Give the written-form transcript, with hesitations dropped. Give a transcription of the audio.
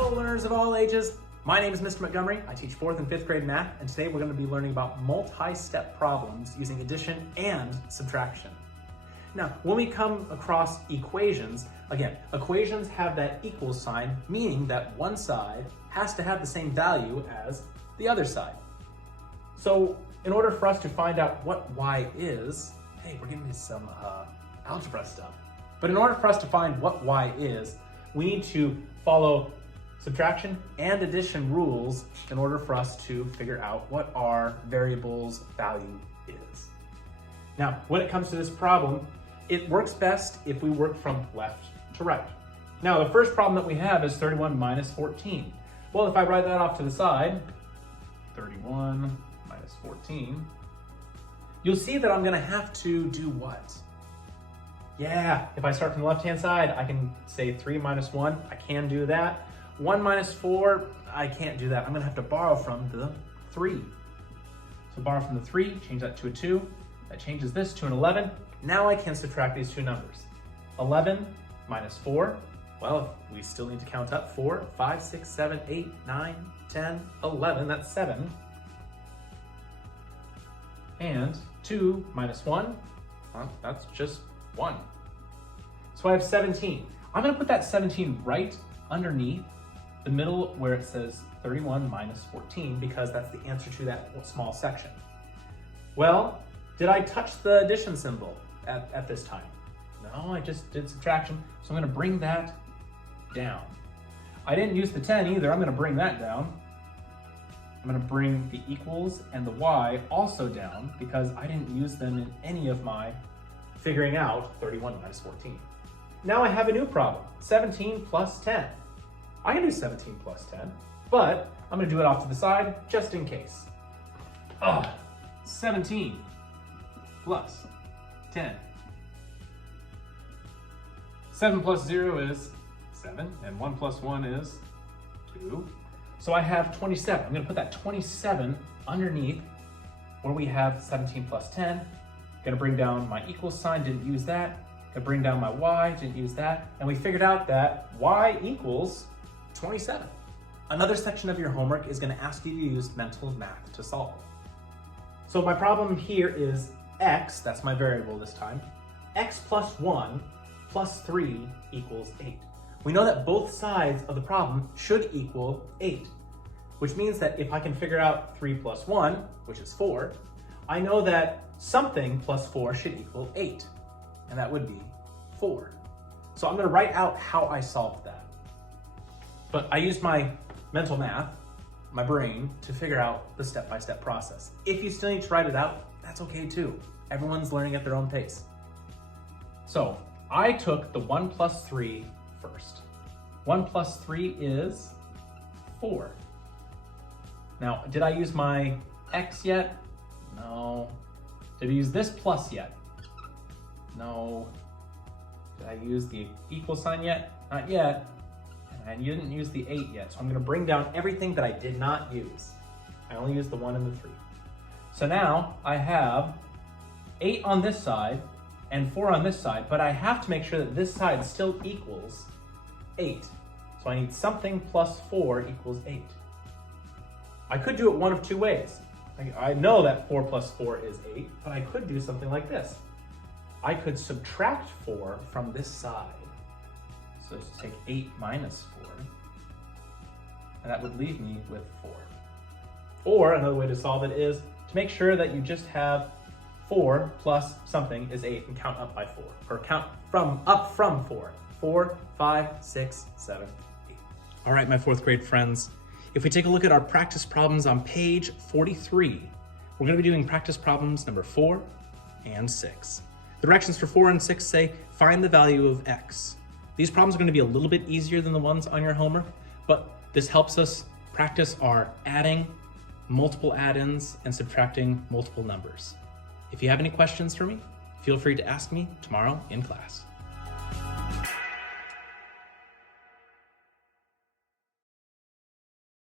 Hello learners of all ages, my name is Mr. Montgomery. I teach 4th and 5th grade math, and today we're going to be learning about multi-step problems using addition and subtraction. Now, when we come across equations, again, equations have that equal sign, meaning that one side has to have the same value as the other side. So in order for us to find out what y is, hey, we're getting into some algebra stuff. But in order for us to find what y is, we need to follow subtraction and addition rules in order for us to figure out what our variable's value is. Now, when it comes to this problem, it works best if we work from left to right. Now, the first problem that we have is 31 minus 14. Well, if I write that off to the side, 31 minus 14, you'll see that I'm gonna have to do what? Yeah, if I start from the left-hand side, I can say 3 minus 1, I can do that. 1 minus 4, I can't do that. I'm gonna have to borrow from the 3. So borrow from the 3, change that to a 2. That changes this to an 11. Now I can subtract these two numbers. 11 minus 4, well, we still need to count up. 4, 5, 6, 7, 8, 9, 10, 11, that's 7. And 2 minus 1, well, that's just 1. So I have 17. I'm gonna put that 17 right underneath the middle where it says 31 minus 14 because that's the answer to that small section. Well, did I touch the addition symbol at this time? No, I just did subtraction. So I'm gonna bring that down. I didn't use the 10 either. I'm gonna bring that down. I'm gonna bring the equals and the y also down because I didn't use them in any of my figuring out 31 minus 14. Now I have a new problem, 17 plus 10. I can do 17 plus 10, but I'm gonna do it off to the side just in case. 17 plus 10. 7 plus 0 is 7, and 1 plus 1 is 2. So I have 27. I'm gonna put that 27 underneath where we have 17 plus 10. Gonna bring down my equals sign, didn't use that. Gonna bring down my y, didn't use that. And we figured out that y equals 27. Another section of your homework is gonna ask you to use mental math to solve. So my problem here is x, that's my variable this time, x plus 1 plus 3 equals 8. We know that both sides of the problem should equal 8, which means that if I can figure out 3 plus 1, which is 4, I know that something plus 4 should equal 8, and that would be 4. So I'm gonna write out how I solved that. But I used my mental math, my brain, to figure out the step-by-step process. If you still need to write it out, that's okay too. Everyone's learning at their own pace. So I took the 1 plus 3 first. 1 plus 3 is 4. Now, did I use my x yet? No. Did I use this plus yet? No. Did I use the equal sign yet? Not yet. And you didn't use the 8 yet, so I'm gonna bring down everything that I did not use. I only used the 1 and the 3. So now I have 8 on this side and 4 on this side, but I have to make sure that this side still equals 8. So I need something plus 4 equals 8. I could do it one of two ways. I know that 4 plus 4 is 8, but I could do something like this. I could subtract 4 from this side. So just take 8 minus 4, and that would leave me with 4. Or another way to solve it is to make sure that you just have 4 plus something is 8 and count up by 4, or count up from 4. 4, 5, 6, 7, 8. All right, my 4th grade friends, if we take a look at our practice problems on page 43, we're gonna be doing practice problems number 4 and 6. The directions for 4 and 6 say, find the value of x. These problems are gonna be a little bit easier than the ones on your homework, but this helps us practice our adding, multiple add-ins, and subtracting multiple numbers. If you have any questions for me, feel free to ask me tomorrow in class.